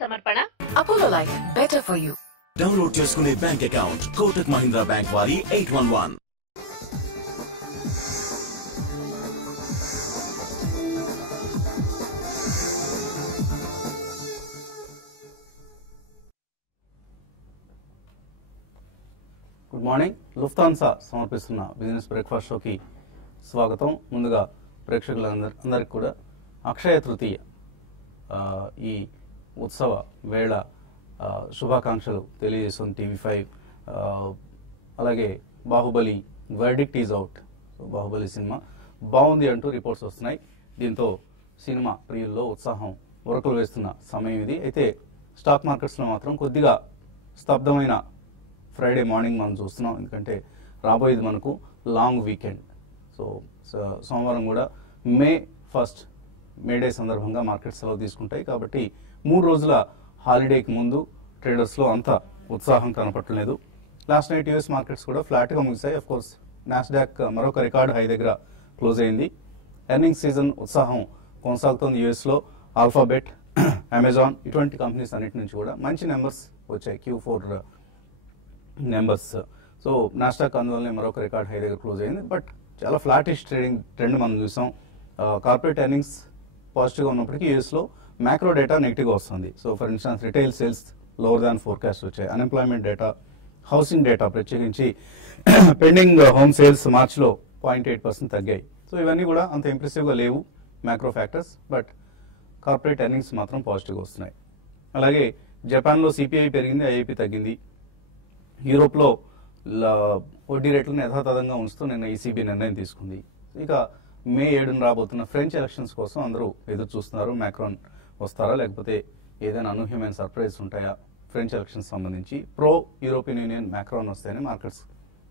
సమర్పణ Apollo life better for you. Download చేసుకునే bank account Kotak Mahindra bank వారి 811. Good morning. లుఫ్తాన్సా సమర్పిస్తున్న బిజినెస్ బ్రేక్ఫాస్ట్ షోకి స్వాగతం. ముందుగా ప్రేక్షకులందరికీ కూడా అక్షయ తృతీయ ఈ ఉత్సవ వేళ శుభాకాంక్షలు తెలియజేస్తుంది టీవీ5. అలాగే Baahubali verdict is out. Baahubali cinema బాగుంది అంటూ రిపోర్ట్స్ వస్తున్నాయి. దీంతో సినిమా ప్రియుల్లో ఉత్సాహం ఉరకలు వేస్తున్న సమయం ఇది. అయితే స్టాక్ మార్కెట్స్లో మాత్రం కొద్దిగా స్తబ్దమైన ఫ్రైడే మార్నింగ్ మనం చూస్తున్నాం. ఎందుకంటే రాబోయేది మనకు లాంగ్ వీకెండ్. సో సోమవారం కూడా మే 1 మే డే సందర్భంగా మార్కెట్స్ సెలవు తీసుకుంటాయి. కాబట్టి 3 రోజుల హాలిడేకి ముందు ట్రేడర్స్లో అంత ఉత్సాహం కనపట్టలేదు. లాస్ట్ నైట్ యూఎస్ మార్కెట్స్ కూడా ఫ్లాట్గా ముగిశాయి. అఫ్ కోర్స్ నాస్డాక్ మరొక రికార్డ్ హై దగ్గర క్లోజ్ అయింది. ఎర్నింగ్ సీజన్ ఉత్సాహం కొనసాగుతోంది యూఎస్లో. ఆల్ఫాబెట్, అమెజాన్ ఇటువంటి కంపెనీస్ అన్నిటి నుంచి కూడా మంచి నెంబర్స్ వచ్చాయి, Q4 నెంబర్స్. సో నాస్డాక్ అందువల్లనే మరొక రికార్డ్ హై దగ్గర క్లోజ్ అయింది. బట్ చాలా ఫ్లాటిష్ ట్రేడింగ్ ట్రెండ్ మనం చూసాం. కార్పొరేట్ ఎర్నింగ్స్ పాజిటివ్గా ఉన్నప్పటికీ యూఎస్లో మ్యాక్రో డేటా నెగిటివ్గా వస్తుంది. So for instance retail sales lower than forecast వచ్చాయి. అన్ఎంప్లాయ్మెంట్ డేటా, హౌసింగ్ డేటా ప్రత్యేకించి పెండింగ్ హోమ్ సేల్స్ మార్చిలో 0.8% తగ్గాయి. సో ఇవన్నీ కూడా అంత ఇంప్రెసివ్గా లేవు macro factors. But corporate earnings మాత్రం పాజిటివ్గా వస్తున్నాయి. అలాగే జపాన్లో సిపిఐ పెరిగింది, ఐఐపి తగ్గింది. యూరోప్లో వడ్డీ రేట్లను యథాతథంగా ఉంచుతూ నిన్న ఈసీబీ నిర్ణయం తీసుకుంది. ఇక మే 7న రాబోతున్న ఫ్రెంచ్ ఎలక్షన్స్ కోసం అందరూ ఎదురు చూస్తున్నారు. మ్యాక్రాన్ వస్తారా, లేకపోతే ఏదైనా అనూహ్యమైన సర్ప్రైజ్ ఉంటాయా ఫ్రెంచ్ ఎలక్షన్స్ సంబంధించి? ప్రో యూరోపియన్ యూనియన్ మ్యాక్రాన్ వస్తేనే మార్కెట్స్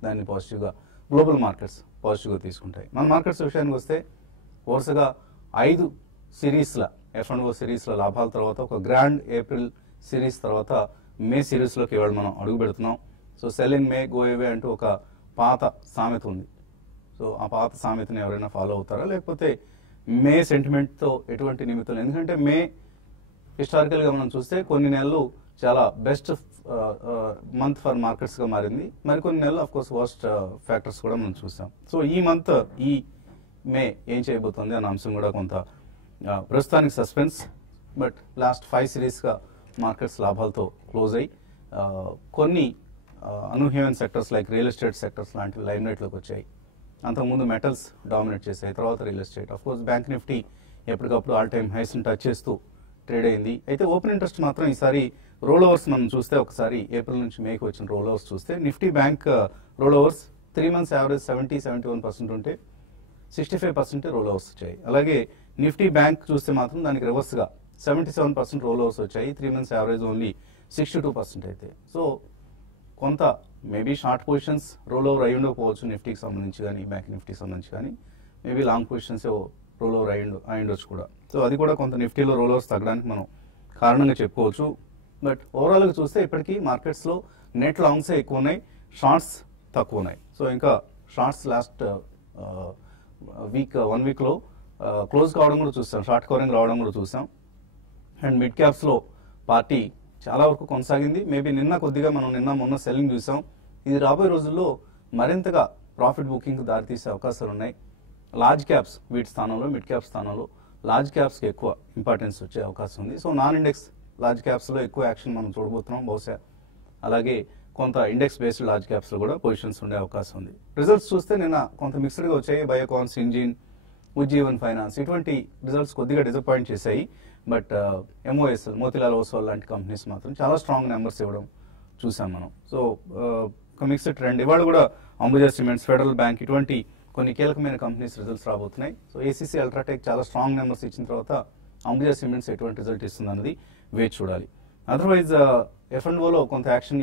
దాన్ని పాజిటివ్గా, గ్లోబల్ మార్కెట్స్ పాజిటివ్గా తీసుకుంటాయి. మన మార్కెట్స్ విషయానికి వస్తే వరుసగా 5 సిరీస్ల F&O సిరీస్ల లాభాల తర్వాత ఒక గ్రాండ్ ఏప్రిల్ సిరీస్ తర్వాత మే సిరీస్లోకి ఇవాళ మనం అడుగు పెడుతున్నాం. So cell in may go away అంటూ ఒక పాత సామెత ఉంది. సో ఆ పాత సామెతని ఎవరైనా ఫాలో అవుతారా, లేకపోతే మే సెంటిమెంట్తో ఎటువంటి నిమిత్తం? ఎందుకంటే మే హిస్టారికల్గా మనం చూస్తే కొన్ని నెలలు చాలా బెస్ట్ మంత్ ఫర్ మార్కెట్స్గా మారింది. మరికొన్ని నెలలు ఆఫ్ కోర్స్ వర్స్ట్ ఫ్యాక్టర్స్ కూడా మనం చూసాం. సో ఈ మే ఏం చేయబోతుంది అన్న అంశం కూడా కొంత ప్రస్తుతానికి సస్పెన్స్. బట్ లాస్ట్ 5 సిరీస్గా మార్కెట్స్ లాభాలతో క్లోజ్ అయ్యి కొన్ని అనూహ్యమైన sectors like real estate sectors లాంటివి లైమ్ లైట్లోకి వచ్చాయి. అంతకుముందు మెటల్స్ డామినేట్ చేశాయి, తర్వాత real estate. Of course bank Nifty ఎప్పటికప్పుడు ఆల్ టైమ్ హైస్ని టచ్ చేస్తూ ట్రేడ్ అయింది. అయితే ఓపెన్ ఇంట్రెస్ట్ మాత్రం ఈసారి రోల్ ఓవర్స్ మనం చూస్తే, ఒకసారి ఏప్రిల్ నుంచి మేకి వచ్చిన రోల్ ఓవర్స్ చూస్తే Nifty bank role overs 3 months average 70-71% ఉంటే 65% రోల్ ఓవర్స్ వచ్చాయి. అలాగే నిఫ్టీ బ్యాంక్ చూస్తే మాత్రం దానికి రివర్స్గా 77% రోల్ ఓవర్స్ వచ్చాయి. 3 months యావరేజ్ ఓన్లీ 62% అయితే. సో కొంత maybe short positions role over అయి ఉండకపోవచ్చు నిఫ్టీకి సంబంధించి కానీ, బ్యాంక్ నిఫ్టీకి సంబంధించి కానీ. Maybe long positions role over అయి ఉండొచ్చు కూడా. సో అది కూడా కొంత నిఫ్టీలో రోల్ ఓవర్స్ తగ్గడానికి మనం కారణంగా చెప్పుకోవచ్చు. బట్ ఓవరాల్గా చూస్తే ఇప్పటికీ మార్కెట్స్లో నెట్ లాంగ్సే ఎక్కువ ఉన్నాయి, షార్ట్స్ తక్కువ ఉన్నాయి. సో ఇంకా షార్ట్స్ లాస్ట్ 1 వీక్లో క్లోజ్ కావడం కూడా చూసాం, షార్ట్ కవరింగ్ రావడం కూడా చూసాం. అండ్ మిడ్ క్యాప్స్లో పార్టీ చాలా వరకు కొనసాగింది. మేబీ నిన్న కొద్దిగా మనం మొన్న సెల్లింగ్ చూసాం. ఇది రాబోయే రోజుల్లో మరింతగా ప్రాఫిట్ బుకింగ్ దారితీసే అవకాశాలు ఉన్నాయి. లార్జ్ క్యాప్స్ వీటి స్థానంలో, మిడ్ క్యాప్ స్థానంలో లార్జ్ క్యాప్స్కి ఎక్కువ ఇంపార్టెన్స్ వచ్చే అవకాశం ఉంది. సో నాన్ ఇండెక్స్ లార్జ్ క్యాప్స్లో ఎక్కువ యాక్షన్ మనం చూడబోతున్నాం బహుశా. అలాగే కొంత ఇండెక్స్ బేస్డ్ లార్జ్ క్యాప్స్లో కూడా పొజిషన్స్ ఉండే అవకాశం ఉంది. రిజల్ట్స్ చూస్తే నిన్న కొంత మిక్స్డ్గా వచ్చాయి. బయోకాన్, సింజిన్, ఉజ్జీవన్ ఫైనాన్స్ ఇటువంటి రిజల్ట్స్ కొద్దిగా డిసప్పాయింట్ చేశాయి. బట్ MOS, మోతిలాల్ ఓస్వాల్ లాంటి కంపెనీస్ మాత్రం చాలా స్ట్రాంగ్ నెంబర్స్ ఇవ్వడం చూసాం మనం. సో ఒక మిక్స్డ్ ట్రెండ్. ఇవాళ కూడా అంబుజా సిమెంట్స్, ఫెడరల్ బ్యాంక్ ఇటువంటి కొన్ని కీలకమైన కంపెనీస్ రిజల్ట్స్ రాబోతున్నాయి. సో ACC అల్ట్రాటెక్ చాలా స్ట్రాంగ్ నెంబర్స్ ఇచ్చిన తర్వాత అంబుజా సిమెంట్స్ ఎటువంటి రిజల్ట్ ఇస్తుంది అన్నది వేచి చూడాలి. అదర్వైజ్ F&Oలో కొంత యాక్షన్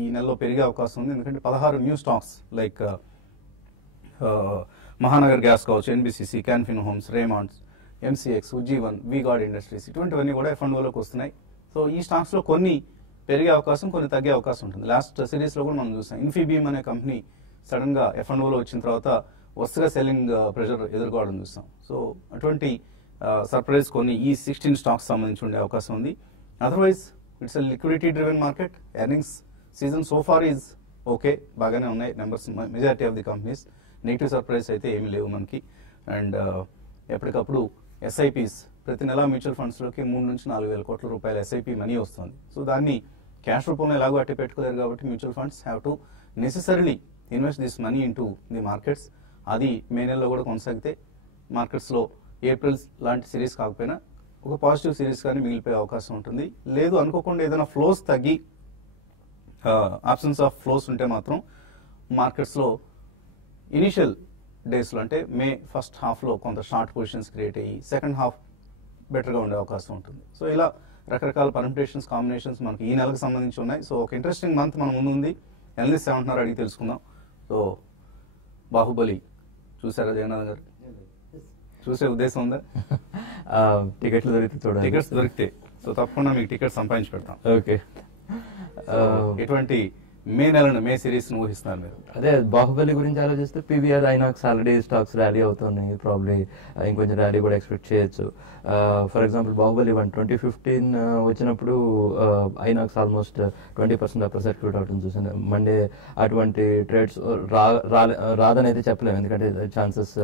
ఈ నెలలో పెరిగే అవకాశం ఉంది. ఎందుకంటే 16 new stocks like Mahanagar gas కావచ్చు, NBCC, Can Fin homes, Raymond's, MCX, Ujjivan, V-Guard industries ఇటువంటివన్నీ కూడా F&Oలోకి వస్తున్నాయి. సో ఈ స్టాక్స్లో కొన్ని పెరిగే అవకాశం, కొన్ని తగ్గే అవకాశం ఉంటుంది. లాస్ట్ సిరీస్లో కూడా మనం చూసాం. ఇన్ఫీబీమ్ అనే కంపెనీ సడన్గా F&Oలో వచ్చిన తర్వాత వరుసగా సెల్లింగ్ ప్రెషర్ ఎదుర్కోవడం చూస్తాం. సో అటువంటి సర్ప్రైజ్ కొన్ని ఈ 16 స్టాక్స్ సంబంధించి ఉండే అవకాశం ఉంది. Otherwise it's a liquidity driven market. Earnings season so far is okay, బాగానే ఉన్నాయి numbers majority of the companies. Negative surprise అయితే ఏమీ లేవు మనకి. అండ్ ఎప్పటికప్పుడు ఎస్ఐపిస్ ప్రతి నెల మ్యూచువల్ ఫండ్స్లోకి 3 నుంచి 4 వేల కోట్ల రూపాయల ఎస్ఐపి మనీ వస్తుంది. సో దాన్ని క్యాష్ రూపంలో ఎలాగో అట్టి పెట్టుకోలేరు కాబట్టి mutual funds have to necessarily invest this money in to the markets. అది మే నెలలో కూడా కొనసాగితే మార్కెట్స్లో ఏప్రిల్ లాంటి సిరీస్ కాకపోయినా ఒక పాజిటివ్ సిరీస్ కానీ మిగిలిపోయే అవకాశం ఉంటుంది. లేదు అనుకోకుండా ఏదైనా ఫ్లోస్ తగ్గి ఆబ్సెన్స్ ఆఫ్ ఫ్లోస్ ఉంటే మాత్రం మార్కెట్స్లో ఇనిషియల్ డేస్లో అంటే మే ఫస్ట్ హాఫ్లో కొంత షార్ట్ పొజిషన్స్ క్రియేట్ అయ్యి సెకండ్ హాఫ్ బెటర్గా ఉండే అవకాశం ఉంటుంది. సో ఇలా రకరకాల పర్మిటేషన్స్ కాంబినేషన్స్ మనకి ఈ నెలకు సంబంధించి ఉన్నాయి. సో ఒక ఇంట్రెస్టింగ్ మంత్ మన ముందు ఉంది. ఎనలిస్ట్ ఏమంటున్నారు అడిగి తెలుసుకుందాం. సో బాహుబలి చూసారా జగన్నాథ్ గారు? చూసే ఉద్దేశం ఉందా? టికెట్లు దొరికితే చూడండి. టికెట్స్ దొరికితే సో తప్పకుండా మీకు టికెట్ సంపాదించి పెడతాం. ఓకే. ఎటువంటి మే నెలను మే సిరీస్ ఊహిస్తున్నారు మీరు? అదే బాహుబలి గురించి ఆలోచిస్తే PVR INOX already stocks rally అవుతున్నాయి. ప్రాబ్లీ ఇంకొంచెం ర్యాలీ కూడా ఎక్స్పెక్ట్ చేయొచ్చు. ఫర్ ఎగ్జాంపుల్ బాహుబలి 2015 వచ్చినప్పుడు ఐనాక్స్ ఆల్మోస్ట్ 20% అప్పర్ సర్క్యూట్ అవుతుంది చూసాను. మండే అటువంటి ట్రేడ్స్ రాదనైతే చెప్పలేము, ఎందుకంటే ఛాన్సెస్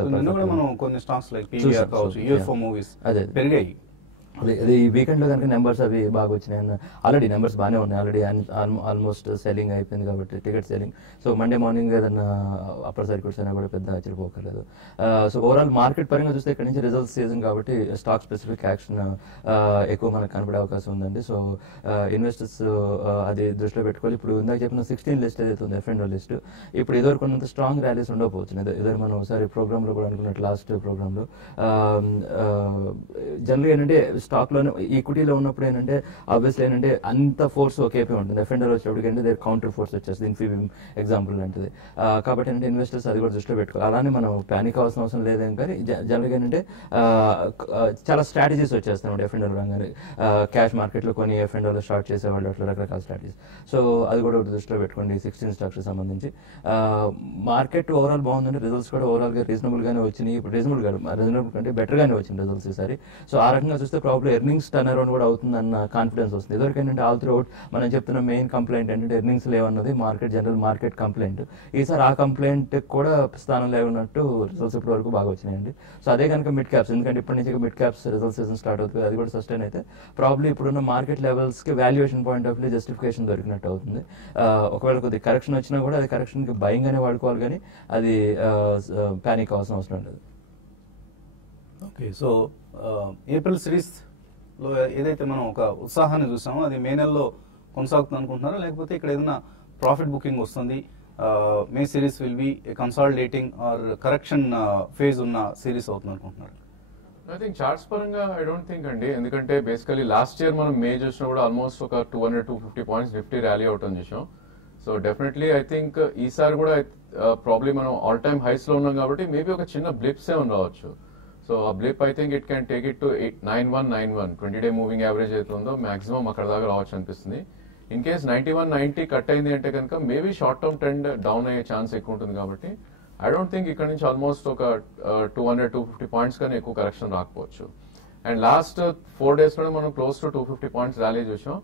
మనం కొన్ని స్టాక్స్ లైక్ పీవీఆర్ కావచ్చు, యూఎఫ్ఓ మూవీస్ అదే పెరిగాయి. అది ఈ వీకెండ్ లో కనుక నెంబర్స్ అవి బాగా వచ్చినాయి. ఆల్రెడీ నెంబర్స్ బాగానే ఉన్నాయి, ఆల్రెడీ ఆల్మోస్ట్ సెల్లింగ్ అయిపోయింది కాబట్టి ticket selling. So Monday morning ఏదన్నా అప్పర్ సర్క్యూట్స్ అయినా కూడా పెద్ద ఆశ్చర్యపోకర్లేదు. సో ఓవరాల్ మార్కెట్ పరంగా చూస్తే ఇక్కడ నుంచి రిజల్ట్స్ సీజన్ కాబట్టి స్టాక్ స్పెసిఫిక్ యాక్షన్ ఎక్కువ మనకు కనబడే అవకాశం ఉందండి. సో ఇన్వెస్టర్స్ అది దృష్టిలో పెట్టుకోవాలి. ఇప్పుడు ఇందాక చెప్పిన 16 లిస్ట్ ఏదైతే ఉంది ఎఫ్&ఓ లిస్ట్, ఇప్పుడు ఇదివరకు ఉన్నంత స్ట్రాంగ్ ర్యాలీస్ ఉండకపోవచ్చు. ఇదివరకు మనం ఒకసారి ప్రోగ్రామ్ లో కూడా అనుకున్నట్టు లాస్ట్ ప్రోగ్రామ్ లో జనరల్ ఏంటంటే స్టాక్ లో ఈక్విటీలో ఉన్నప్పుడు ఏంటంటే ఆబ్వియస్లీ ఏంటంటే అంత ఫోర్స్ ఒకేపీ ఉంటుంది. ఎఫ్&ఓ వచ్చేప్పటికి అంటే దేర్ కౌంటర్ ఫోర్స్ వచ్చేస్తుంది. ఇన్ఫీబీమ్ ఎగ్జాంపుల్ లాంటిది. కాబట్టి ఏంటంటే ఇన్వెస్టర్స్ అది కూడా దృష్టిలో పెట్టుకోవాలి. అలానే మనం ప్యానిక్ అవ్వాల్సిన అవసరం లేదేం, కానీ జనరల్గా ఏంటంటే చాలా స్ట్రాటజీస్ వచ్చేస్తాయి ఎఫ్&ఓ రాగానే. క్యాష్ మార్కెట్లో కొన్ని ఎఫ్&ఓలో స్టార్ట్ చేసేవాళ్ళు, అట్లా రకరకాల స్ట్రాటజీస్. సో అది కూడా దృష్టిలో పెట్టుకోండి 16 స్టాక్స్ సంబంధించి. మార్కెట్ ఓవరాల్ బాగుందండి, రిజల్ట్స్ కూడా ఓవరాల్ గా రీజనబుల్ గానే వచ్చినాయి. ఇప్పుడు రీజనబుల్ కంటే బెటర్ గానే వచ్చింది రిజల్ట్స్ ఈసారి. సో ఆ రకంగా చూస్తే ప్రాబ్లం ఎర్నింగ్స్ టర్న్ అరౌండ్ కూడా అవుతుందన్న కాన్ఫిడెన్స్ వస్తుంది. ఇదివరకు ఏంటంటే ఆల్ త్రూ అవుట్ మనం చెప్తున్న మెయిన్ కంప్లైంట్ ఏంటంటే ఎర్నింగ్స్ లేవన్నది జనరల్ మార్కెట్ కంప్లైంట్. ఈసారి ఆ కంప్లైంట్ కూడా స్థానం లేవన్నట్టు రిజల్ట్స్ ఇప్పటి వరకు బాగా వచ్చినాయండి. సో అదే కనుక మిడ్ క్యాప్స్, ఎందుకంటే ఇప్పటి నుంచి mid caps result season start అవుతుంది, అది కూడా సస్టైన్ అయితే ప్రాబ్లీ ఇప్పుడున్న మార్కెట్ లెవెల్స్ కి valuation point of view justification దొరికినట్టు అవుతుంది. ఒకవేళ కొద్దిగా కరెక్షన్ వచ్చినా కూడా అది కరెక్షన్ కి భయంగానే వాడుకోవాలి, కానీ అది ప్యానిక్ అవసరం లేదు. ఓకే. సో ఏప్రిల్ సిరీస్ లో ఏదైతే మనం ఒక ఉత్సాహాన్ని చూసామో అది మే నెలలో కొనసాగుతుంది అనుకుంటున్నారా, లేకపోతే ఇక్కడ ఏదైనా ప్రాఫిట్ బుకింగ్ వస్తుంది, May series will be consolidating or correction phase ఉన్న సిరీస్ అవుతుంది అనుకుంటున్నారు? ఐ థింక్ చార్ట్స్ పరంగా ఐ డోంట్ థింక్ అండి, ఎందుకంటే బేసికలీ లాస్ట్ ఇయర్ మనం మే చూసినా కూడా ఆల్మోస్ట్ ఒక 200-250 పాయింట్స్ నిఫ్టీ ర్యాలీ అవటం చూసాం. సో డెఫినెట్లీ ఐ థింక్ ఈసారి కూడా ప్రాబ్లీ మనం ఆల్ టైమ్ హైస్ లో ఉన్నాం కాబట్టి మేబీ ఒక చిన్న బ్లిప్స్ ఏ ఉండవచ్చు. సో ఆ blip I think it can take it to 9191 20-day moving average అయితే ఉందో మాక్సిమం అక్కడ దాకా రావచ్చు అనిపిస్తుంది. ఇన్ కేస్ 9190 కట్ అయింది అంటే కనుక maybe short term trend down అయ్యే ఛాన్స్ ఎక్కువ ఉంటుంది. కాబట్టి ఐ డోంట్ థింక్ ఇక్కడ నుంచి ఆల్మోస్ట్ ఒక 200-250 పాయింట్స్ కానీ ఎక్కువ కరెక్షన్ రాకపోవచ్చు. అండ్ లాస్ట్ 4 days లో మనం క్లోజ్ టు 250 పాయింట్స్ ర్యాలీ చూసాం.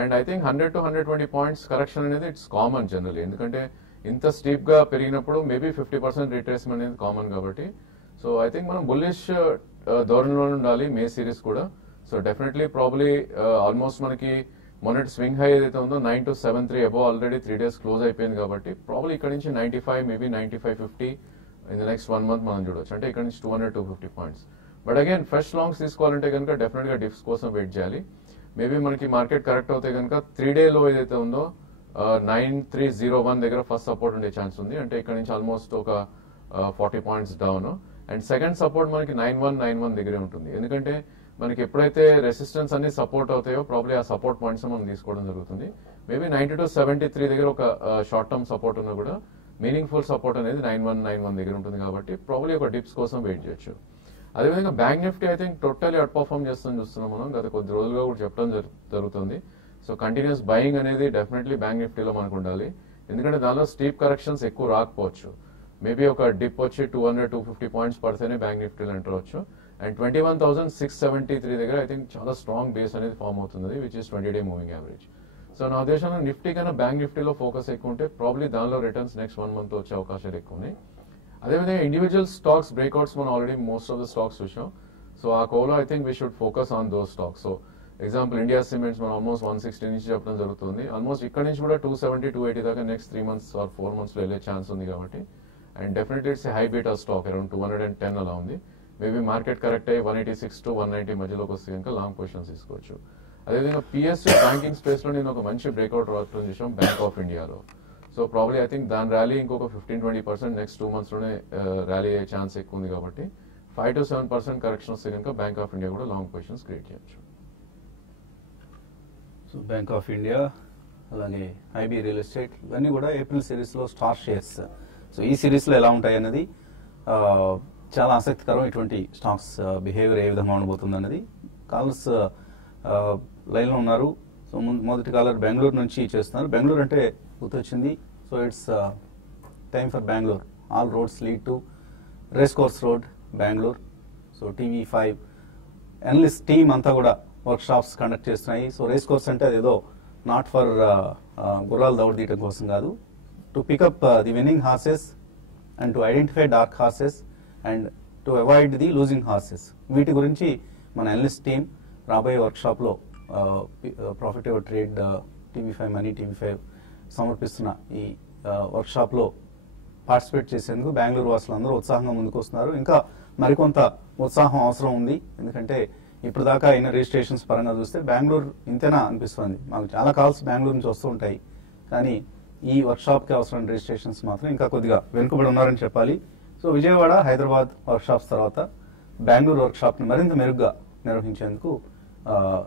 And I think 100-120 points correction అనేది ఇట్స్ కామన్ జనరల్లీ, ఎందుకంటే ఇంత స్టీప్ గా పెరిగినప్పుడు మేబీ 50% రిట్రేస్మెంట్ అనేది కామన్ కాబట్టి. సో ఐ థింక్ మనం బుల్లిష్ ధోరణిలో ఉండాలి మే సిరీస్ కూడా. సో డెఫినెట్లీ ప్రాబ్లీ ఆల్మోస్ట్ మనకి మొన్నటి స్వింగ్ హై ఏదైతే ఉందో 9273 అబౌవ్ ఆల్రెడీ 3 days క్లోజ్ అయిపోయింది కాబట్టి ప్రాబ్లీ ఇక్కడ నుంచి 95 maybe 9550 in the next 1 month మనం చూడొచ్చు. అంటే ఇక్కడ నుంచి 200-250 points. But again fresh longs తీసుకోవాలంటే కనుక డెఫినెట్ గా డిప్స్ కోసం వెయిట్ చేయాలి. మేబీ మనకి మార్కెట్ కరెక్ట్ అవుతే కనుక 3-day లో ఏదైతే ఉందో 9301 దగ్గర ఫస్ట్ సపోర్ట్ ఉండే ఛాన్స్ ఉంది. అంటే ఇక్కడ నుంచి ఆల్మోస్ట్ ఒక 40 points down. And second support మనకి 9191 దగ్గరే ఉంటుంది, ఎందుకంటే మనకి ఎప్పుడైతే రెసిస్టెన్స్ అన్ని సపోర్ట్ అవుతాయో ప్రాబ్లీ ఆ సపోర్ట్ పాయింట్స్ మనం తీసుకోవడం జరుగుతుంది. మేబీ 9273 దగ్గర ఒక షార్ట్ టర్మ్ సపోర్ట్ ఉన్నా కూడా మీనింగ్ఫుల్ సపోర్ట్ అనేది 9191 దగ్గర ఉంటుంది. కాబట్టి ప్రాబ్లీ ఒక డిప్స్ కోసం వెయిట్ చేయొచ్చు. అదేవిధంగా bank Nifty I think totally out perform చేస్తామని చూస్తున్నాం మనం, గత కొద్ది రోజులుగా కూడా చెప్పడం జరుగుతుంది. సో కంటిన్యూస్ బయింగ్ అనేది డెఫినెట్లీ బ్యాంక్ నిఫ్టీలో మనకు ఉండాలి, ఎందుకంటే దానిలో స్టీప్ కరెక్షన్స్ ఎక్కువ రాకపోవచ్చు. మేబీ ఒక డిప్ వచ్చి 200-250 పాయింట్స్ పడితేనే బ్యాంక్ నిఫ్టీలో ఎంటర్ అవచ్చు. అండ్ 21,673 దగ్గర ఐ థింక్ చాలా స్ట్రాంగ్ బేస్ అనేది ఫామ్ అవుతుంది, which is 20-day moving average. So నా ఉద్దేశంలో నిఫ్టీ కన్నా బ్యాంక్ నిఫ్టీలో ఫోకస్ ఎక్కువ ఉంటే ప్రాబ్లీ దానిలో రిటర్న్స్ నెక్స్ట్ 1 month వచ్చే అవకాశాలు ఎక్కువ ఉన్నాయి. అదేవిధంగా ఇండివిజువల్ స్టాక్స్ బ్రేక్అవుట్స్ మనం already most of the stocks చూసాం. సో ఆ కోలో I think we should focus on those stocks. So example India Cements మనం ఆల్మోస్ట్ 160 నుంచి చెప్పడం జరుగుతుంది. ఆల్మోస్ట్ ఇక్కడ నుంచి కూడా 270-280 దాకా నెక్స్ట్ 3 months ఆర్ 4 months లో వెళ్ళే ఛాన్స్ ఉంది కాబట్టి, and definitely it's high beta stock around 210 అలా ఉంది. మేబీ మార్కెట్ కరెక్ట్ అయ్యి 186 to 190 మధ్యలోకి వస్తే కనుక లాంగ్ పొజిషన్స్ తీసుకోవచ్చు. అదేవిధంగా పిఎస్యూ బ్యాంకింగ్ స్పేస్ లో నేను ఒక మంచి బ్రేక్అవుట్ రావడం చూసాం బ్యాంక్ ఆఫ్ ఇండియాలో. సో ప్రాబ్లీ ఐ థింక్ దాని ర్యాలీ ఇంకొక 15-20% నెక్స్ట్ 2 months లోనే ర్యాలీ అయ్యే ఛాన్స్ ఎక్కువ ఉంది కాబట్టి 5 to 7% కరెక్షన్ వస్తే కనుక బ్యాంక్ ఆఫ్ ఇండియా కూడా లాంగ్ పొజిషన్స్ క్రియేట్ చేయొచ్చు. సో బ్యాంక్ ఆఫ్ ఇండియా అలాగే ఐబీ రియల్ ఎస్టేట్ ఇవన్నీ కూడా ఏప్రిల్ సిరీస్లో స్టార్ షేర్స్. సో ఈ సిరీస్లో ఎలా ఉంటాయి అన్నది చాలా ఆసక్తికరం. ఇటువంటి స్టాక్స్ బిహేవియర్ ఏ విధంగా ఉండబోతుంది అన్నది. కాలర్స్ లైన్లో ఉన్నారు. సో మొదటి కాలర్ బెంగళూరు నుంచి చేస్తున్నారు. బెంగళూరు అంటే గుర్తొచ్చింది. So it's time for Bengaluru. All roads lead to race course road Bengaluru. So TV5 analyst team అంతా కూడా వర్క్ షాప్స్ కండక్ట్ చేస్తున్నాయి. సో రేస్ కోర్స్ అంటే అదేదో నాట్ ఫర్ గుర్రాలు దౌడ్ తీయటం కోసం కాదు, to pick up the winning horses and to identify dark horses and to avoid the losing horses. వీటి గురించి మన అనలిస్ట్ టీమ్ రాబోయే వర్క్ షాప్లో profit ever trade TV5 money TV5 సమర్పిస్తున్న ఈ వర్క్ షాప్లో పార్టిసిపేట్ చేసేందుకు బెంగళూరు వాసులు అందరూ ఉత్సాహంగా ముందుకు వస్తున్నారు. ఇంకా మరికొంత ఉత్సాహం అవసరం ఉంది. ఎందుకంటే ఇప్పుడు దాకా అయిన రిజిస్ట్రేషన్స్ పరంగా చూస్తే బెంగళూరు ఇంతేనా అనిపిస్తుంది. మాకు చాలా కాల్స్ బెంగళూరు నుంచి వస్తూ ఉంటాయి, కానీ ఈ వర్క్షాప్కి అవసరమైన రిజిస్ట్రేషన్స్ మాత్రం ఇంకా కొద్దిగా వెనుకబడి ఉన్నారని చెప్పాలి. సో విజయవాడ, హైదరాబాద్ వర్క్షాప్స్ తర్వాత బెంగళూరు వర్క్షాప్ని మరింత మెరుగ్గా నిర్వహించేందుకు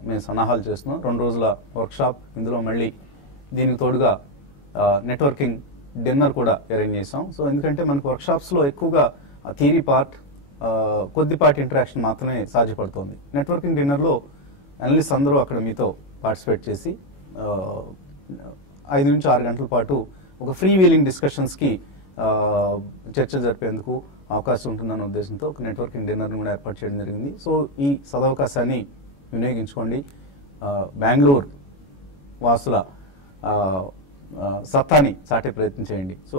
మేము సన్నాహాలు చేస్తున్నాం. 2 రోజుల వర్క్షాప్. ఇందులో మళ్ళీ దీనికి తోడుగా నెట్వర్కింగ్ డిన్నర్ కూడా అరేంజ్ చేసాం. సో ఎందుకంటే మనకు వర్క్షాప్స్లో ఎక్కువగా థియరీ పార్ట్, కొద్దిపాటి ఇంటరాక్షన్ మాత్రమే సాధ్యపడుతుంది. నెట్వర్కింగ్ డిన్నర్లో అనలిస్ట్ అందరూ అక్కడ మీతో పార్టిసిపేట్ చేసి 5 నుంచి 6 గంటల పాటు ఒక ఫ్రీ వీలింగ్ డిస్కషన్స్కి చర్చ జరిపేందుకు అవకాశం ఉంటుందన్న ఉద్దేశంతో ఒక నెట్వర్కింగ్ డిన్నర్ని కూడా ఏర్పాటు చేయడం జరిగింది. సో ఈ సదవకాశాన్ని వినియోగించుకోండి. బెంగళూరు వాసుల సత్తాని చాటే ప్రయత్నం చేయండి. సో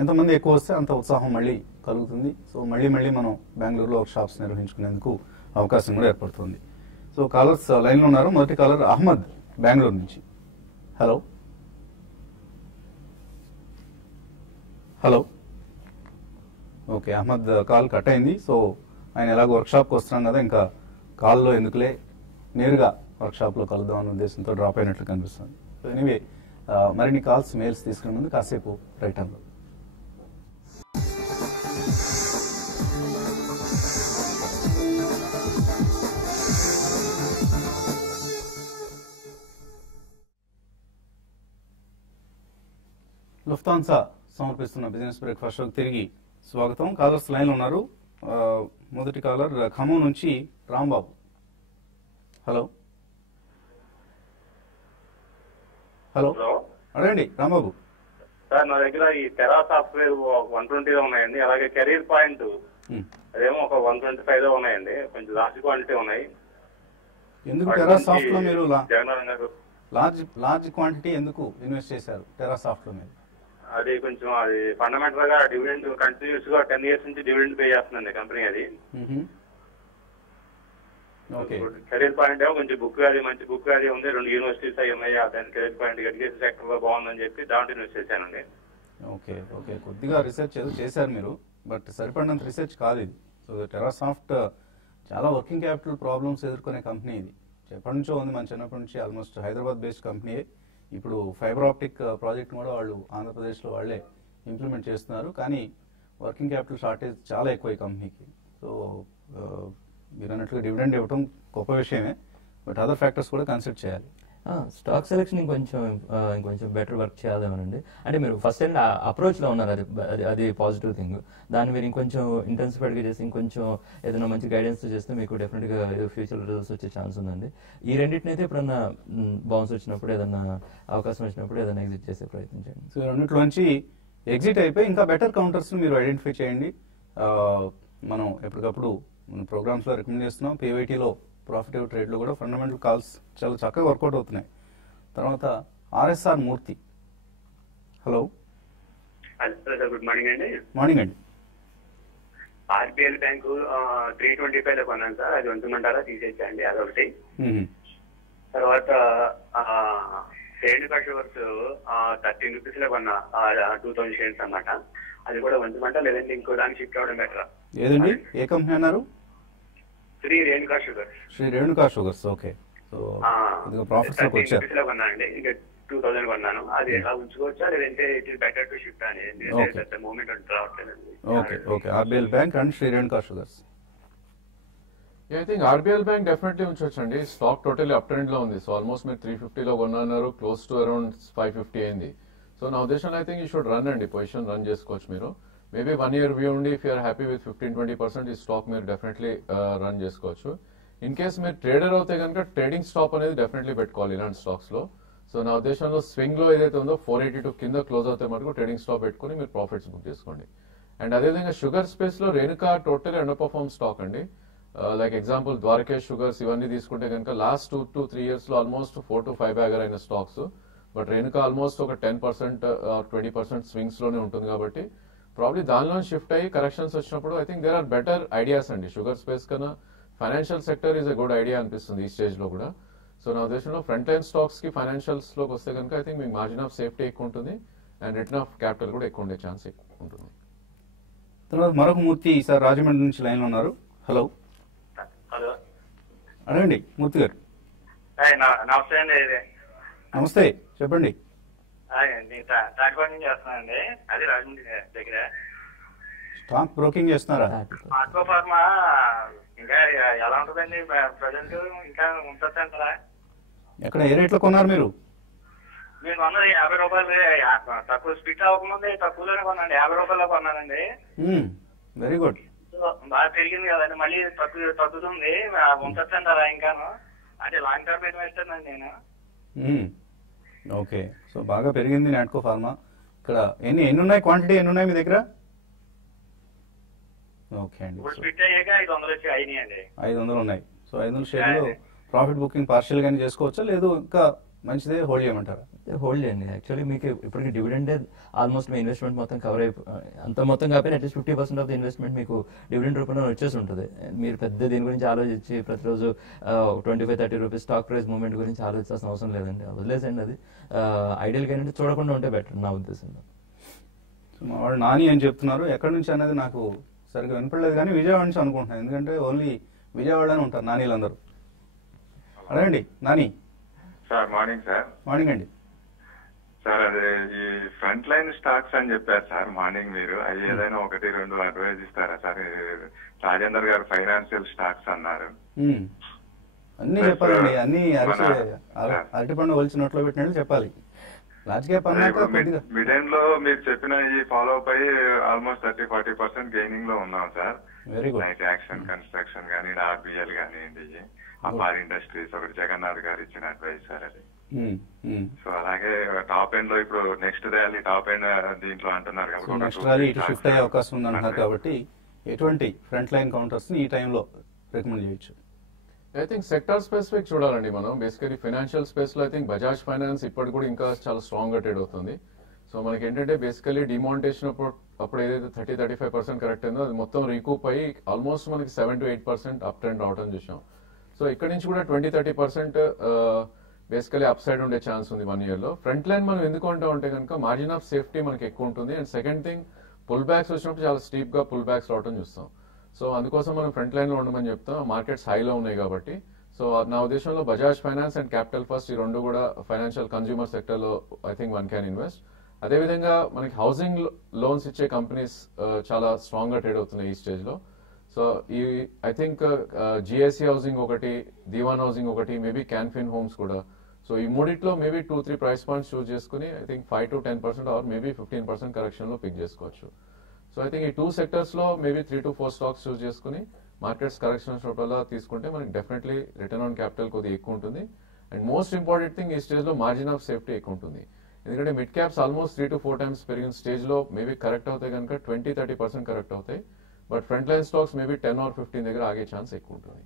ఎంతమంది ఎక్కువ వస్తే అంత ఉత్సాహం మళ్ళీ కలుగుతుంది. సో మళ్ళీ మనం బెంగళూరులో వర్క్ షాప్స్ నిర్వహించుకునేందుకు అవకాశం కూడా ఏర్పడుతుంది. సో కాలర్స్ లైన్లో ఉన్నారు. మొదటి కాలర్ అహ్మద్ బెంగళూరు నుంచి. Hello hello okay, Ahmed call cut అయింది. సో ఆయన ఎలాగో వర్క్షాప్కి వస్తున్నాం కదా, ఇంకా కాల్లో ఎందుకులే, నేరుగా వర్క్షాప్లో కలుద్దాం అనే ఉద్దేశంతో డ్రాప్ అయినట్లు కనిపిస్తుంది. సో ఎనీవే మరిన్ని కాల్స్, మెయిల్స్ తీసుకునే ముందు కాసేపు రైటర్లో. లుఫ్తాన్సా సమర్పిస్తున్న బిజినెస్ బ్రేక్ఫాస్ట్ షోకి తిరిగి స్వాగతం. కాలర్స్ లైన్లో ఉన్నారు. మొదటి కాలర్ ఖమ్మం నుంచి రాంబాబు. హలో హలో అడగండి రాంబాబు. సార్ నా దగ్గర ఈ టెరా సాఫ్ట్వేర్ 120 ఉన్నాయండి. అలాగే కెరీర్ పాయింట్ అదేమో ఒక 125 ఉన్నాయండి. కొంచెం లార్జ్ క్వాంటిటీ ఉన్నాయి. ఎందుకు టెరా సాఫ్ట్ లో మీరు జగన్ గారు లార్జ్ క్వాంటిటీ ఎందుకు ఇన్వెస్ట్ చేశారు టెరా సాఫ్ట్ లో మీరు? అది కొంచెం అది ఫండమెంటల్ గా డివిడెండ్ కంటిన్యూస్ గా 10 years నుంచి డివిడెండ్ పే చేస్తుందండి కంపెనీ. అది కెరీర్ పాయింట్ ఏమో కొంచెం బుక్ అది మంచి బుక్ అది ఉంది. 2 యూనివర్సిటీస్ అవి ఉన్నాయి. దాని కెరీర్ పాయింట్ ఎడ్యుకేషన్ సెక్టర్ లో బాగుందని చెప్పి దాంట్లో ఇన్వెస్ట్ చేశానండి. ఓకే ఓకే, కొద్దిగా రీసెర్చ్ ఏదో చేశారు మీరు, బట్ సరిపడినంత రీసెర్చ్ కాదు ఇది. సో టెరా సాఫ్ట్ చాలా వర్కింగ్ క్యాపిటల్ ప్రాబ్లమ్స్ ఎదుర్కొనే కంపెనీ ఇది. ఎప్పటి నుంచో ఉంది, మన చిన్నప్పటి నుంచి. ఆల్మోస్ట్ హైదరాబాద్ బేస్డ్ కంపెనీయే. ఇప్పుడు ఫైబర్ ఆప్టిక్ ప్రాజెక్ట్ కూడా వాళ్ళు ఆంధ్రప్రదేశ్లో వాళ్ళే ఇంప్లిమెంట్ చేస్తున్నారు. కానీ వర్కింగ్ క్యాపిటల్ షార్టేజ్ చాలా ఎక్కువ ఈ కంపెనీకి. సో మీరు అన్నట్లుగా డివిడెండ్ ఇవ్వడం గొప్ప విషయమే, బట్ అదర్ ఫ్యాక్టర్స్ కూడా కన్సిడర్ చేయాలి. స్టాక్ సెలెక్షన్ ఇంకొంచెం బెటర్ వర్క్ చేయాలేమనండి. అంటే మీరు ఫస్ట్ టైం అప్రోచ్లో ఉన్నారు, అది పాజిటివ్ థింగ్. దాన్ని మీరు ఇంకొంచెం ఇంటెన్సిఫైడ్గా చేసి ఇంకొంచెం ఏదైనా మంచి గైడెన్స్ చేస్తే మీకు డెఫినెట్గా ఫ్యూచర్ రిజల్ట్స్ వచ్చే ఛాన్స్ ఉందండి. ఈ రెండింటిని అయితే ఎప్పుడన్నా బౌన్స్ వచ్చినప్పుడు, ఏదన్నా అవకాశం వచ్చినప్పుడు ఏదైనా ఎగ్జిట్ చేసే ప్రయత్నం చేయండి. సో రెండింటిలోంచి ఎగ్జిట్ అయిపోయి ఇంకా బెటర్ కౌంటర్స్ని మీరు ఐడెంటిఫై చేయండి. మనం ఎప్పటికప్పుడు మన ప్రోగ్రామ్స్లో రికమెండ్ చేస్తున్నాం. పీవైటీలో ప్రాఫిటివ్ ట్రేడ్లో కూడా ఫండమెంటల్ కాల్స్ చాలా చక్కగా వర్కౌట్ అవుతున్నాయి. తర్వాత ఆర్ఎస్ఆర్ మూర్తి. హలో, గుడ్ మార్నింగ్ అండి. మార్నింగ్ అండి. ఆర్బిఎల్ బ్యాంకు 325 లో కొన్నాను సార్, అది ఉంటుందంటారా? తీసేచ్చండి అదొకటి. తర్వాత రేణుకా షుగర్స్ 13 రూపీస్ లో కొన్నా 2000 షేర్స్ అన్నమాట. అది కూడా ఉంచమంటా లేదంటే ఇంకో దానికి షిఫ్ట్ అవడం బెటర్? ఏదండి, ఏ కంపెనీ అన్నారు? Shri Renuka sugars. Shri Renuka sugars, okay. So ఇదిగో ప్రాఫిట్స్ లోకి వచ్చారు. 13 రూపీస్ లో కొన్నానండి, ఇంకా 2000 కొన్నాను. అది ఎలా ఉంచుకోవచ్చా లేదంటే it is better to shift అని? మూమెంట్ రావట్లేదండి. Okay okay, RBL bank and Shree Renuka sugars. I think RBL bank definitely ఉంచొచ్చండి. స్టాక్ టోటల్లీ అప్ ట్రెండ్ లో ఉంది. సో ఆల్మోస్ట్ మీరు 350 లో కొన్నారు, క్లోజ్ టు అరౌండ్ 550 అయింది. సో నా ఉద్దేశంలో I think you should run అండి, పొజిషన్ రన్ చేసుకోవచ్చు మీరు. మేబీ 1 year వ్యూ ఉండి ఇఫ్ యూఆర్ హ్యాపీ విత్ 15-20% ఈ స్టాక్ మీరు డెఫినెట్లీ రన్ చేసుకోవచ్చు. ఇన్ కేస్ మీరు ట్రేడర్ అవుతే కనుక ట్రేడింగ్ స్టాప్ అనేది డెఫినెట్లీ పెట్టుకోవాలి ఇలాంటి స్టాక్స్ లో. సో నా ఉద్దేశంలో స్వింగ్ లో ఏదైతే ఉందో 482 కింద క్లోజ్ అవుతే మటుకు ట్రేడింగ్ స్టాప్ పెట్టుకుని మీరు ప్రాఫిట్స్ బుక్ చేసుకోండి. అండ్ అదేవిధంగా షుగర్ స్పేస్ లో Renuka totally under perform stock అండి. లైక్ ఎగ్జాంపుల్ ద్వారకేష్ షుగర్స్ ఇవన్నీ తీసుకుంటే కనుక లాస్ట్ 2 to 3 years లో ఆల్మోస్ట్ 4 to 5 బ్యాగర్ అయిన స్టాక్స్. బట్ రేణుకా ఆల్మోస్ట్ ఒక 10% 20% స్వింగ్స్ లోనే ఉంటుంది కాబట్టి ప్రాబ్లీ దానిలో షిఫ్ట్ అయ్యి కరెక్షన్స్ వచ్చినప్పుడు I think there are better ideas అండి. షుగర్ స్పేస్ కన్నా financial sector is a good idea అనిపిస్తుంది ఈ స్టేజ్ లో కూడా. సో నా ఉద్దేశంలో ఫ్రంట్ లైన్ స్టాక్స్ కి ఫైనాన్షియల్స్ లోకి వస్తే కనుక ఐ థింక్ మీకు మార్జిన్ ఆఫ్ సేఫ్టీ ఎక్కువ ఉంటుంది అండ్ రిటర్న్ ఆఫ్ క్యాపిటల్ కూడా ఎక్కువ ఉండే ఛాన్స్ ఎక్కువ ఉంటుంది. తర్వాత మరొక మూర్తి ఈసారి రాజమండ్రి నుంచి లైన్ లో ఉన్నారు. హలో, హలో, అడగండి మూర్తి గారు. నమస్తే అండి. నమస్తే, చెప్పండి. నేను తాటిపాటి నుంచి చేస్తున్నానండి, అది రాజమండ్రి దగ్గర. స్టాక్ బ్రోకింగ్ చేస్తున్నారా? ఆర్కో ఫార్మా ఇంకా ఎలా ఉంటుందండి ప్రజెంట్? ఇంకా ఉంటుంది అంటారా? ఎక్కడ, ఏ రేట్లో కొన్నారు మీరు? నేను కొన్నది 50 రూపాయలు, తక్కువ స్పీడ్ అవ్వకముందే తక్కువలోనే కొన్నాను, 50 రూపాయలు కొన్నానండి. Very good. బాగా పెరిగింది కదండి, మళ్ళీ తగ్గుతుంది, ఉంటుంది అంటారా ఇంకాను? అంటే లాంగ్ టర్మ్ ఇన్వెస్టర్ అండి నేను. ఓకే, సో బాగా పెరిగింది నాట్కో ఫార్మా. ఇక్కడ ఎన్ని ఉన్నాయి, క్వాంటిటీ ఎన్ని ఉన్నాయి మీ దగ్గర? ఓకే అండి, ఇప్పుడు స్ప్లిట్ అయ్యాక 500 వచ్చి అయినాయండి. 500 ఉన్నాయి. సో 500 షేర్లు ప్రాఫిట్ బుకింగ్ పార్షియల్ గానీ చేసుకోవచ్చా, లేదు ఇంకా మంచిదే హోల్డ్ చేయమంటారా? హోల్డ్ చేయండి. యాక్చువల్లీ మీకు ఇప్పటికి డివిడెండ్ ఆల్మోస్ట్ మీ ఇన్వెస్ట్మెంట్ మొత్తం కవర్ అంత మొత్తం కాకపోయినా అట్లీస్ట్ 50% ఆఫ్ ద ఇన్వెస్ట్మెంట్ మీకు డివిడెండ్ రూపంలో వచ్చేసి ఉంటుంది. మీరు పెద్ద దీని గురించి ఆలోచించి ప్రతిరోజు 25-30 రూపీస్ స్టాక్ ప్రైస్ మూవ్మెంట్ గురించి ఆలోచించాల్సిన అవసరం లేదండి, వదిలేసండి. అది ఐడియల్గా ఏంటంటే చూడకుండా ఉంటే బెటర్ నా ఉద్దేశంలో. మా వాడు నాని అని చెప్తున్నారు, ఎక్కడి నుంచి అనేది నాకు సరిగ్గా వినపడలేదు కానీ విజయవాడ నుంచి అనుకుంటున్నాను, ఎందుకంటే ఓన్లీ విజయవాడలోనే ఉంటారు నానీలందరూ. అడగండి Nani. Sir morning sir. Morning అండి. సార్ అదే ఈ ఫ్రంట్ లైన్ స్టాక్స్ అని చెప్పారు సార్ మార్నింగ్ మీరు, అవి ఏదైనా 1-2 అడ్వైజ్ ఇస్తారా సార్? రాజేందర్ గారు ఫైనాన్షియల్ స్టాక్స్ అన్నారు. అన్ని చెప్పాలండి, అన్ని అరటిపండు ఒలిచి నోట్లో పెట్టినట్టు చెప్పాలి. రాజకీయ మిడ్ ఎండ్ లో మీరు చెప్పిన ఈ ఫాలో అప్ అయ్యి ఆల్మోస్ట్ 30-40% గెయినింగ్ లో ఉన్నాం sir. Very good. Like action construction కానీ, ఆర్బిఎల్ కానివ్వండి, అపార్ ఇండస్ట్రీస్ ఒకటి జగన్నాథ్ గారు ఇచ్చిన అడ్వైస్ సార్ అది. సో అలాగే టాప్ ఎండ్ లో ఇప్పుడు నెక్స్ట్ ర్యాలీ టాప్ ఎండ్ దీంట్లో అంటున్నారు కాబట్టి నెక్స్ట్ ర్యాలీ ఇటు షిఫ్ట్ అయ్యే అవకాశం ఉంది అంటున్నారు కాబట్టి ఎటువంటి ఫ్రంట్ లైన్ కౌంటర్స్ ని ఈ టైంలో రికమెండ్ చేయొచ్చు? ఐ థింక్ సెక్టర్ స్పెసిఫిక్ చూడాలండి మనం. బేసికలీ ఫైనాన్షియల్ స్పేస్ లో ఐ థింక్ బజాజ్ ఫైనాన్స్ ఇప్పటికి కూడా ఇంకా చాలా స్ట్రాంగ్ గా ట్రేడ్ అవుతుంది. సో మనకి ఏంటంటే బేసికలీ డిమానిటేషన్ అప్పుడు ఏదైతే 30-35% కరెక్ట్ అయిందో అది మొత్తం రీకూప్ అయ్యి ఆల్మోస్ట్ మనకి 7-8% అప్ ట్రెండ్ రావడం చూసాం. సో ఇక్కడ నుంచి కూడా 20-30% బేసికలీ అప్ సైడ్ ఉండే ఛాన్స్ ఉంది 1 year లో. ఫ్రంట్ లైన్ మనం ఎందుకు అంటా ఉంటే కనుక మార్జిన్ ఆఫ్ సేఫ్టీ మనకి ఎక్కువ ఉంటుంది. And second thing, pull backs వచ్చినప్పుడు చాలా స్టీప్ గా పుల్ బ్యాక్స్ రావడం చూస్తాం. సో అందుకోసం మనం ఫ్రంట్ లైన్ లో ఉండమని చెప్తాం, మార్కెట్స్ హైలో ఉన్నాయి కాబట్టి. సో నా ఉద్దేశంలో Bajaj finance and capital first ఈ రెండు కూడా ఫైనాన్షియల్ కన్స్యూమర్ సెక్టర్ లో I think one can invest. అదేవిధంగా మనకి హౌసింగ్ లోన్స్ ఇచ్చే కంపెనీస్ చాలా స్ట్రాంగ్ గా ట్రేడ్ అవుతున్నాయి ఈ స్టేజ్ లో. సో ఈ ఐ థింక్ జిఎస్సి హౌసింగ్ ఒకటి, దీవాన్ హౌసింగ్ ఒకటి, మేబీ క్యాన్ఫిన్ హోమ్స్ కూడా. సో ఈ మూడిట్లో మేబీ 2-3 ప్రైస్ పాయింట్స్ చూస్ చేసుకుని I think 5-10% or maybe 15% correction లో పిక్ చేసుకోవచ్చు. సో ఐ థింక్ ఈ 2 సెక్టర్స్ లో మేబీ 3-4 స్టాక్స్ చూస్ చేసుకుని మార్కెట్స్ కరెక్షన్స్ వల్ల తీసుకుంటే మనకి డెఫినెట్లీ రిటర్న్ ఆన్ క్యాపిటల్ కొద్దిగా ఎక్కువ ఉంటుంది. అండ్ మోస్ట్ ఇంపార్టెంట్ థింగ్ ఈ స్టేజ్ లో మార్జిన్ ఆఫ్ సేఫ్టీ ఎక్కువ ఉంటుంది. ఎందుకంటే మిడ్ క్యాప్స్ ఆల్మోస్ట్ 3-4 times పెరిగిన స్టేజ్ లో మేబీ కరెక్ట్ అవుతాయి కనుక 20-30% కరెక్ట్ అవుతాయి. But front line stocks maybe 10 or 15 దగ్గర ఆగే ఛాన్స్ ఎక్కువ ఉంటుంది.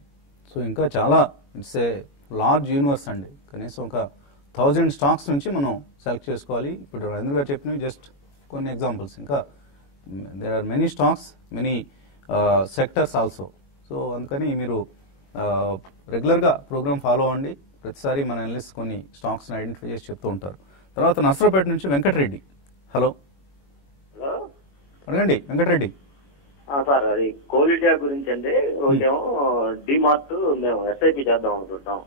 సో ఇంకా చాలా ఇట్స్ ఏ లార్జ్ యూనివర్స్ అండి. కనీసం ఒక 1000 స్టాక్స్ నుంచి మనం సెలెక్ట్ చేసుకోవాలి. ఇప్పుడు రవీంద్ర గారు చెప్పినవి జస్ట్ కొన్ని ఎగ్జాంపుల్స్. ఇంకా there are many stocks, many sectors also. So అందుకని మీరు రెగ్యులర్గా ప్రోగ్రామ్ ఫాలో అవ్వండి. ప్రతిసారి మన అనలిస్ట్ కొన్ని స్టాక్స్ని ఐడెంటిఫై చేసి చెప్తూ ఉంటారు. తర్వాత నర్సరావుపేట నుంచి వెంకటరెడ్డి. హలో, అడగండి వెంకటరెడ్డి. సార్, అది కోల్ ఇండియా గురించి అండి. ఒకటేమో డిమార్ట్ మేము ఎస్ఐపి చేద్దాం అనుకుంటాం.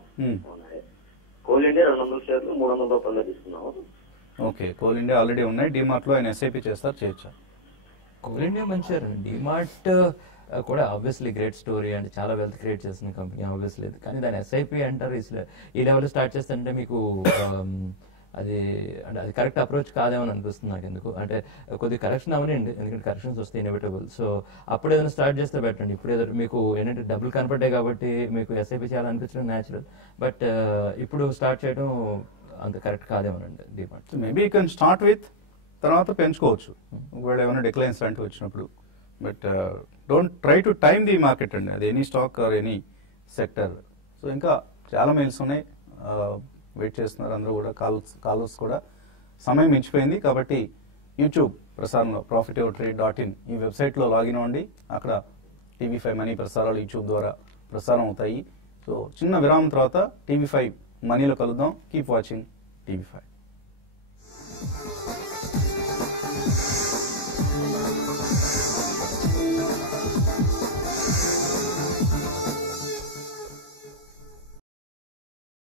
కోల్ ఇండియా 200 షేర్లు 300 రూపాయలు తీసుకున్నాము. ఓకే, కోల్ ఇండియా ఆల్రెడీ ఉన్నాయి. డిమార్ట్ లో ఆయన ఎస్ఐపి చేస్తారు, చేయొచ్చా? కోల్ ఇండియా మంచిగా, డిమార్ట్ కూడా ఆబ్వియస్లీ గ్రేట్ స్టోరీ అండ్ చాలా వెల్త్ క్రియేట్ చేసిన కంపెనీ ఆబ్వియస్లీ. కానీ దాని ఎస్ఐపి అంటారు ఈ లెవెల్లో స్టార్ట్ చేస్తుంటే మీకు అది అంటే అది కరెక్ట్ అప్రోచ్ కాదేమో అనిపిస్తుంది నాకు. ఎందుకు అంటే కొద్దిగా కరెక్షన్ అవనండి, ఎందుకంటే కరెక్షన్స్ వస్తాయి ఇన్ఎవిటబుల్. సో అప్పుడు ఏదైనా స్టార్ట్ చేస్తే పెట్టండి. ఇప్పుడు ఏదో మీకు ఏంటంటే డబ్బులు కనపడ్డాయి కాబట్టి మీకు ఎస్ఐపి చేయాలనిపించడం న్యాచురల్, బట్ ఇప్పుడు స్టార్ట్ చేయడం అంత కరెక్ట్ కాదేమోనండి DMart. Maybe you can start with, తర్వాత పెంచుకోవచ్చు ఒకవేళ ఏమైనా డిక్లైన్స్ లాంటివి వచ్చినప్పుడు. But don't try to time the market అండి, అది any stock or any sector. So ఇంకా చాలా మెయిల్స్ ఉన్నాయి, వెయిట్ చేస్తున్నారు అందరూ కూడా. కాల్స్ కూడా సమయం మించిపోయింది కాబట్టి యూట్యూబ్ ప్రసారంలో profitovertrade.in ఈ వెబ్సైట్లో లాగిన్ అవ్వండి. అక్కడ TV5 మనీ ప్రసారాలు యూట్యూబ్ ద్వారా ప్రసారం అవుతాయి. సో చిన్న విరామం తర్వాత TV5 మనీలో కలుద్దాం. Keep watching TV5.